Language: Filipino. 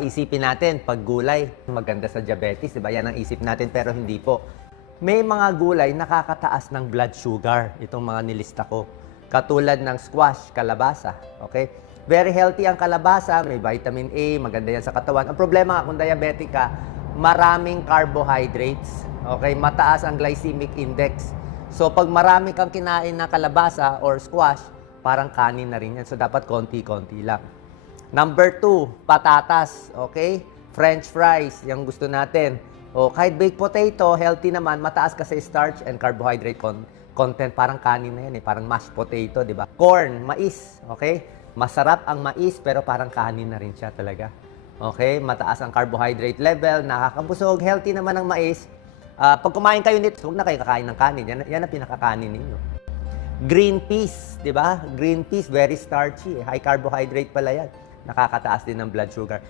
Isipin natin, pag gulay, maganda sa diabetes, di ba? Yan ang isip natin, pero hindi po. May mga gulay nakakataas ng blood sugar, itong mga nilista ko. Katulad ng squash, kalabasa, okay? Very healthy ang kalabasa, may vitamin A, maganda yan sa katawan. Ang problema nga kung diabetic ka, maraming carbohydrates, okay? Mataas ang glycemic index. So pag marami kang kinain na kalabasa or squash, parang kanin na rin yan. So dapat konti-konti lang. Number 2, patatas, okay? French fries, yung gusto natin. O kahit baked potato, healthy naman, mataas kasi starch and carbohydrate content. Parang kanin na yan eh, parang mashed potato, di ba? Corn, mais, okay? Masarap ang mais pero parang kanin na rin siya talaga. Okay? Mataas ang carbohydrate level, nakakabusog, healthy naman ang mais. Pag kumain kayo nito, huwag na kayo kakain ng kanin. Yan ang pinakakanin ninyo. Green peas, di ba? Green peas, very starchy. High carbohydrate pala yan. Nakakataas din ng blood sugar.